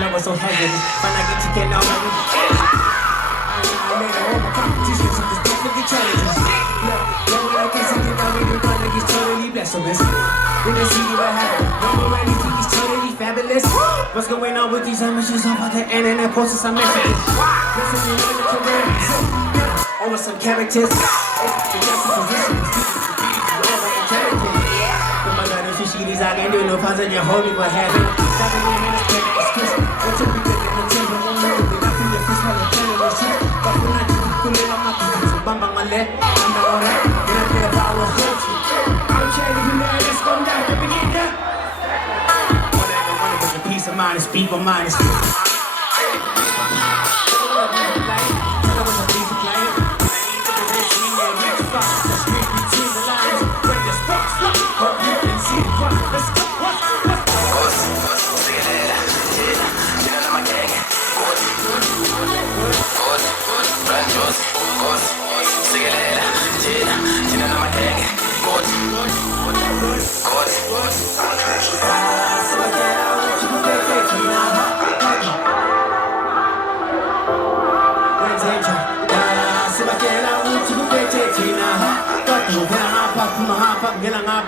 flow was so heavy. When I get to get on my I made all my competitions with this definitely challenges. Look, when I get to get down with the one niggas totally blessed on this. When they see what happened, number anything is totally fabulous. What's going on with these images over the internet posters and messages? Messaging in the career. Over some characters. The justice positions. These I can do no puns on your homie, but have it. 7 minutes, better excuse. What's up, we get in the table, one minute, we got through your first one, and turn the shit. But we're not doing cool, I'm not doing so bam bam my leg. I'm not on that, and I'm there about what hurts you. I'm trying to do that, let's go down, let me get that. Whatever, one of the peace of mind is people mind is.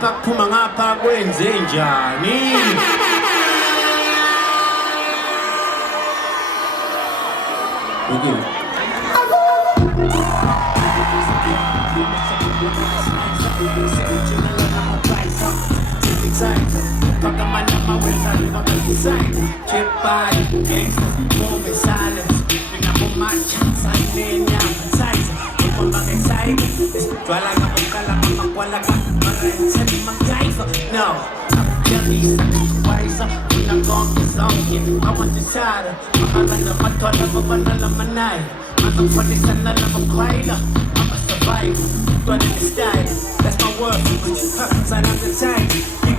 Maphuma ngapha kwenze njani no, jelly, wiser, when I'm gone for something. I want the shadow, I'm a toilet, I'm a night. I'm funny, son, I'm a quiet. I'm a survivor, but in the style. That's my word, sign up the time.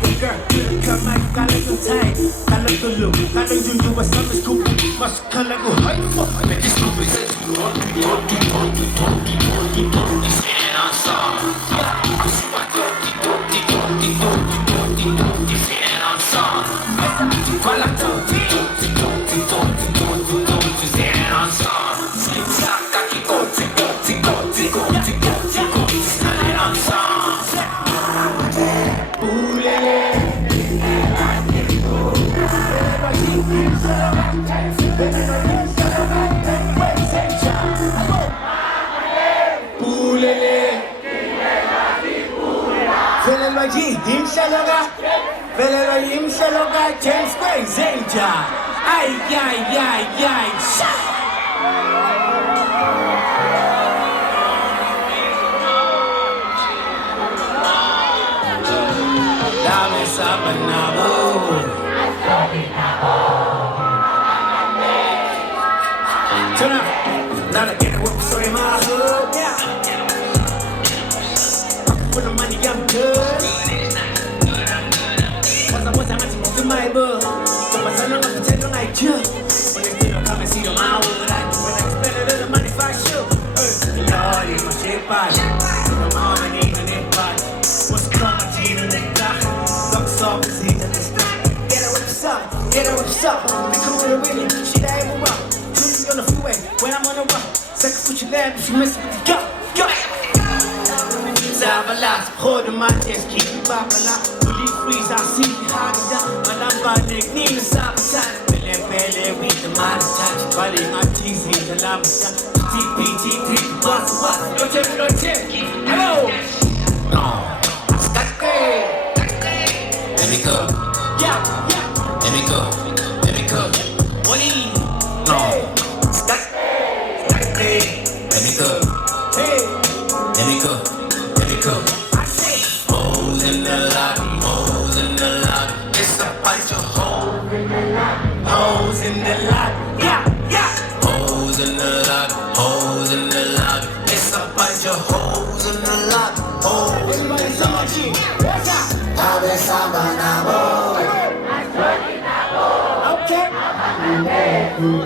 Big girl, you come back, got a little time. Got a little look, got a little you, but some is cool. Must call a go high for me. This is stupid. Imshaloga, James Square, Zenja. Ay, Dame sabanabo. Turn up. Now to get it with story in my hood, yeah. With the money, I'm good. My book, so I don't know pretend like you. When they still come and see your mouth, but I do when I spend a little money for sure. Lord, in my shape, my mama ain't in it, but what's coming to you in the dark? Looks off, see that this stuff. Get her with the sun, get her with the sun. Be cool with a winning, she that ever walk. Cruising on the freeway when I'm on the walk. Second foot your lab, if you miss it, go. Zavala, hold my desk, keep you up a lot. Freeze, I see you hiding down. When I'm about to need a sabotage. Pele, we the man touch. Body, my teeth, the lamb. TP, what? Don't tell me. Hello. No. Let me go. Yeah. Let me go. Boii. No. Let me go. Hey. Let me go. I say, holes in the lock. It's a bunch of holes in the lock. Holes in the lock. Yeah. Holes in the lock. It's a bunch of holes in the lock. Holes in the lock. Ave sabanabo. Okay.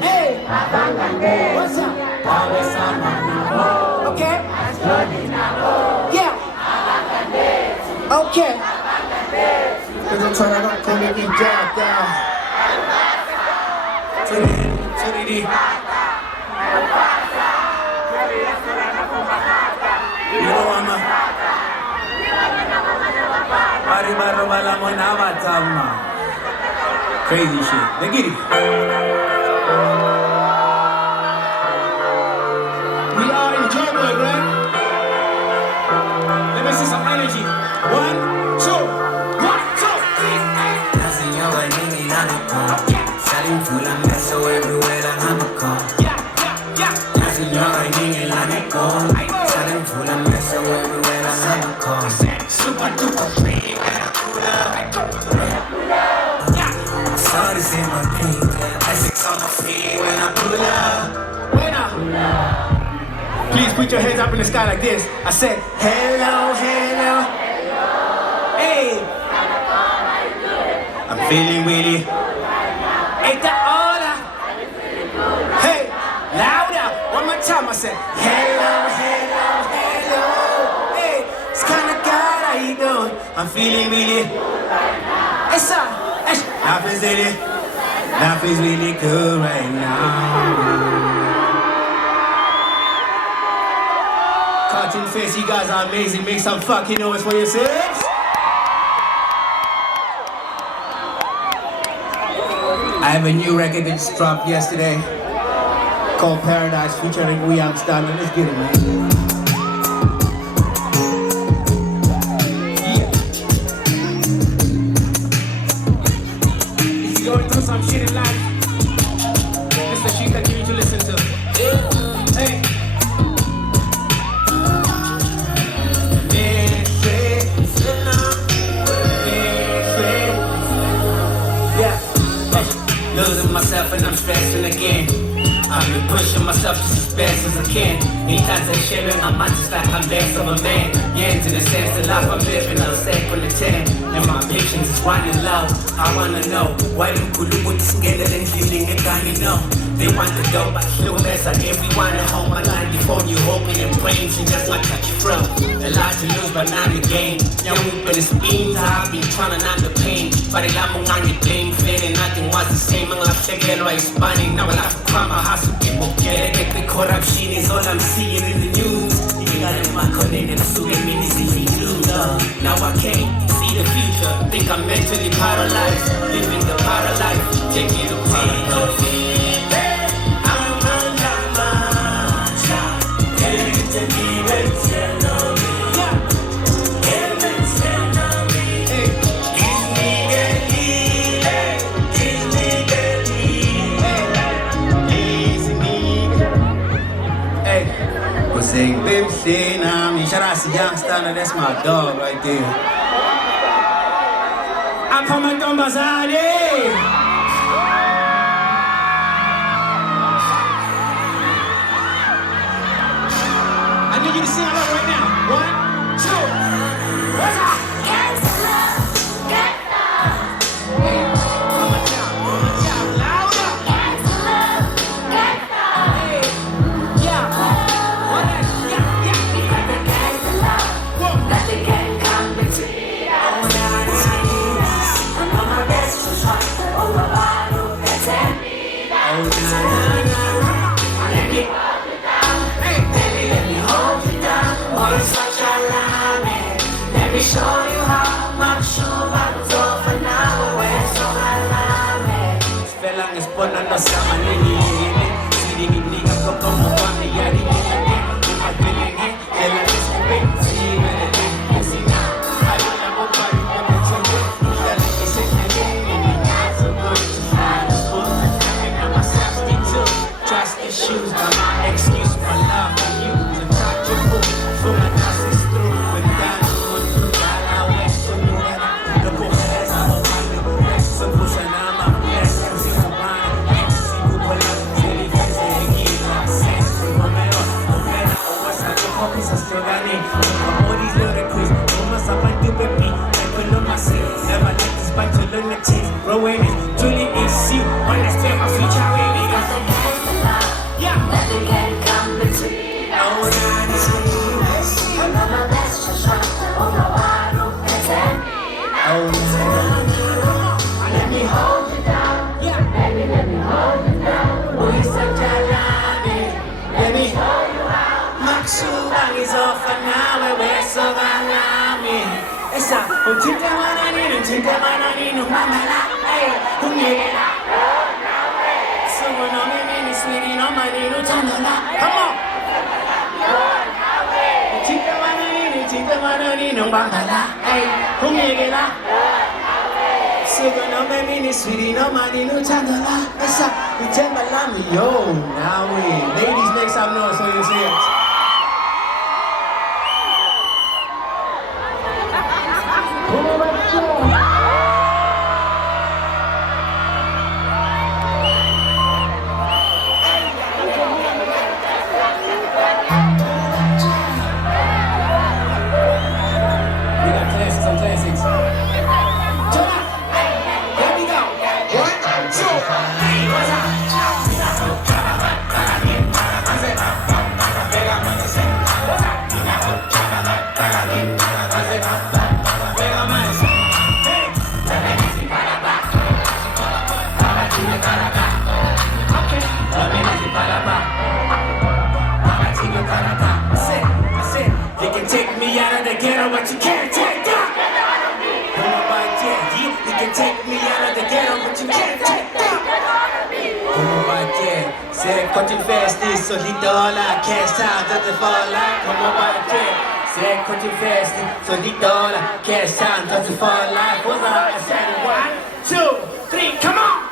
Hey. What's up? Ave sabanabo. Okay. Yeah. Okay. Cause I'm trying to come and be jacked out. Crazy shit. They get it. We are in Joburg, right? Let me see some energy. 1, 2, 1, 2, 3, 8. Nothing you're waiting in on the call. Selling full and mess so everywhere that I'm a call. Yeah. Nothing you're waiting in on the call. Selling full and mess so everywhere that I'm a call. Super duper free when I pull up. This in my pink, Essex on my feet when I pull up. Please put your hands up in the sky like this. I said, hello, hello. Hey. I'm feeling really. Ain't that all? Hey, louder. One more time. I said, hello, hello, hello. Hey, it's kind of God, how you doing? I'm feeling really. Hey, son. Life is really good right now. Cartoon Face, you guys are amazing. Make some fucking noise for yourselves. I have a new record that just dropped yesterday called Paradise featuring We Youngster. Let's get it, man. Some shit in life. It's the shit that you need to listen to. Hey. Yeah. Losing myself and I'm stressing again. I've been pushing myself just as best as I can. Anytime I share it, I'm just like I'm less of a man. Yeah, in the sense that life I'm living, I'll say from the 10. And my patience is running low. I wanna know why you could look with this together and feeling it, you know. They want the dope, but still mess up everyone at home. My line before you hoping and praying, she just like cut your throat. A lot to lose, but not the game. Young whooping is beans, I've been trying to numb the pain. But I got on the blame, feeling nothing was the same. I'm like, check it, right, spawning. Now I have to cry my house with people. Get it, the corruption is all I'm seeing in the news. You got in my connect and assuming me this is blue. Now I can't see the future. Think I'm mentally paralyzed. Living the paralife. Take it to pain. Shout out to Youngster, that's my dog right there. I need you to sing along right now. 1, 2. What's up? Show you how much you want to for now. We're so alive. Mphela ngisibona nosama ningiyini. Sininginika kokomo wami yari ngiyini. Umagelingi, lela nisibenzi. Ngisina, ayona mobile kokuthenge. Ngihlala ngisekhayeni. So good to find us both. I'm a substitute. Trust issues, but my excuse for love for you. To touch your book, for my nurses through. All these ludicrous rumors up and do with me. I put on myself, never let this bunch of lunatics growing it. Truly it's you, understand my future, baby. Yeah, nothing can come between us. Oh, I'm my best to try. Oh, my bottle and tell me. Oh, let me hold you down. Yeah, baby, let me hold you down. esa uchita manani mambala hey kumyela someone on me sweetie no money no chandala come on uchita manani no mambala hey kumyela someone on me sweetie no money no chandala esa uchita lami yo now we ladies make some noise for yourselves. But you can't take that. You can take me out of the ghetto, but you can't take that. Come on, yeah. Say, cutting fast is so he dollar. Cash out, doesn't fall out. Come on, yeah. Say, cutting fast is so he dollar. Cash out, doesn't fall out. What's up? I said 1, 2, 3, come on.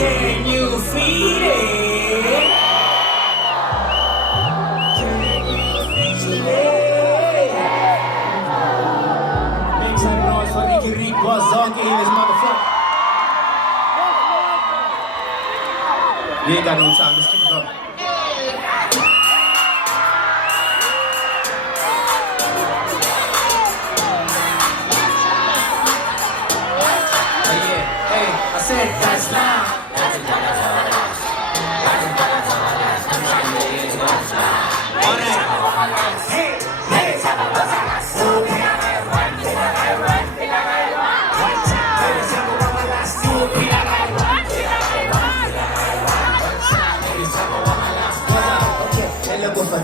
Can you feel it? Make some noise for Ricky Rico Zonky in this motherfucker. You ain't got no time, let's keep it going. Oh yeah, hey, I said that's loud.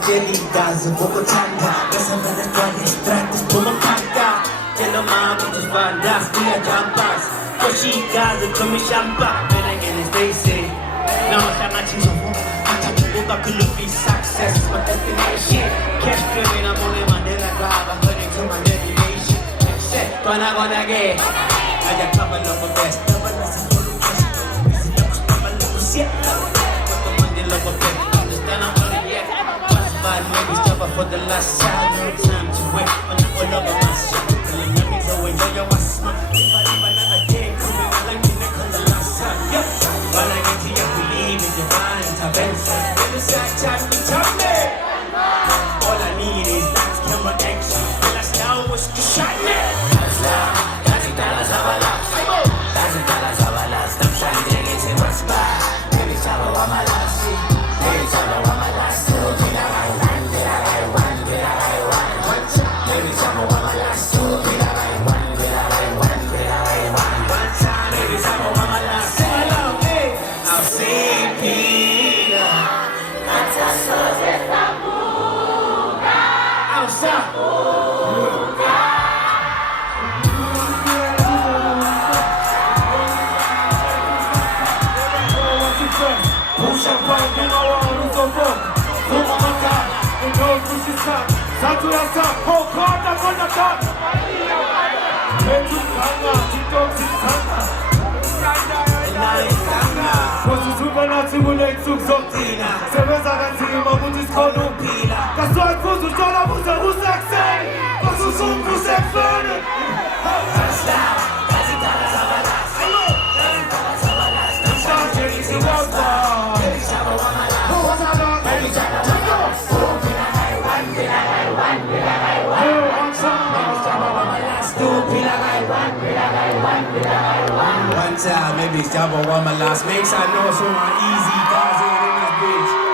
Jelly does a Gogo Tanda, there's a better trying stratus to Makaka. Tell a mom to find us, we are jumpers. Koshika, the Komishampa, then again as they say. Now I'm not in the book, could be success, but that's the shit. Cash driven, I'm only Mandela drive, I'm heading to my destination. Set, when I wanna get, I just cover up the best. Double as a little question, I'm a little shit. But the Monday love a bit, understand I'm only yet. Maybe stop for the last time, no time to wait. When I pull up on my shit, telling me so enjoy your ass. If I live another day, coming out like you neck on the last time. Yeah, but I get to you, believe in divine intervention. When the sad time to tell me, all I need is lights, camera, action. The last now was to shine me. That's $30 of a lot. $30 of a lot. Stop shining, it's One time, maybe Sjava one my last. Makes I know so my easy guys in this bitch.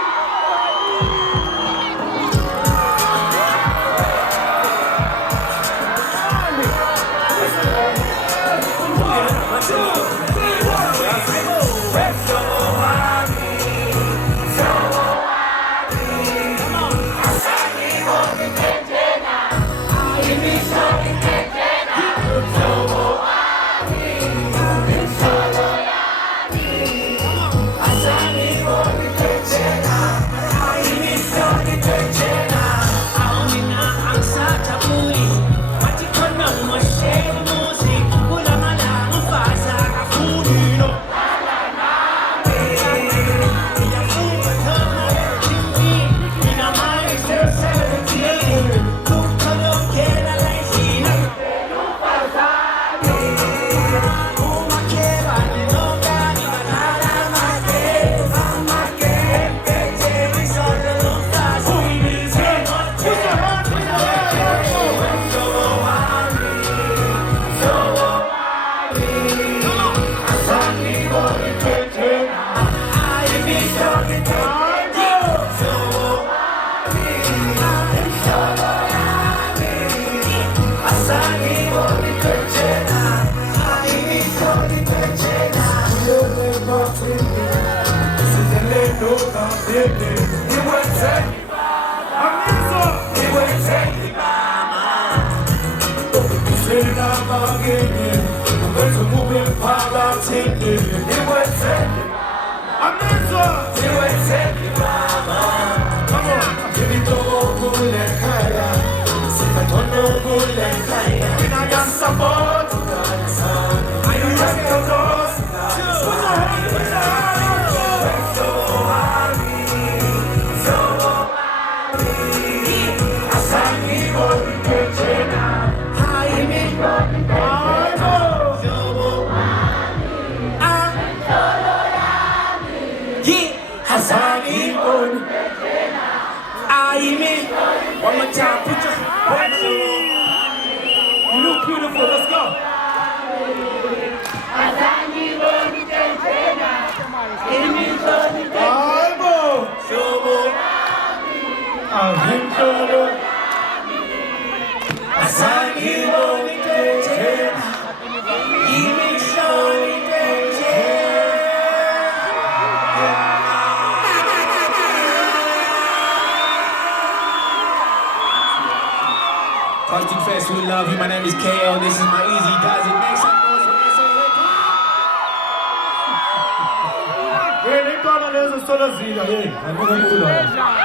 One more time, put your hands up. You look beautiful, let's go. We love you. My name is KO. This is my easy guys. It makes some noise when I say hey. Hey, they call on us a solar zilla. Hey, I'm gonna do that.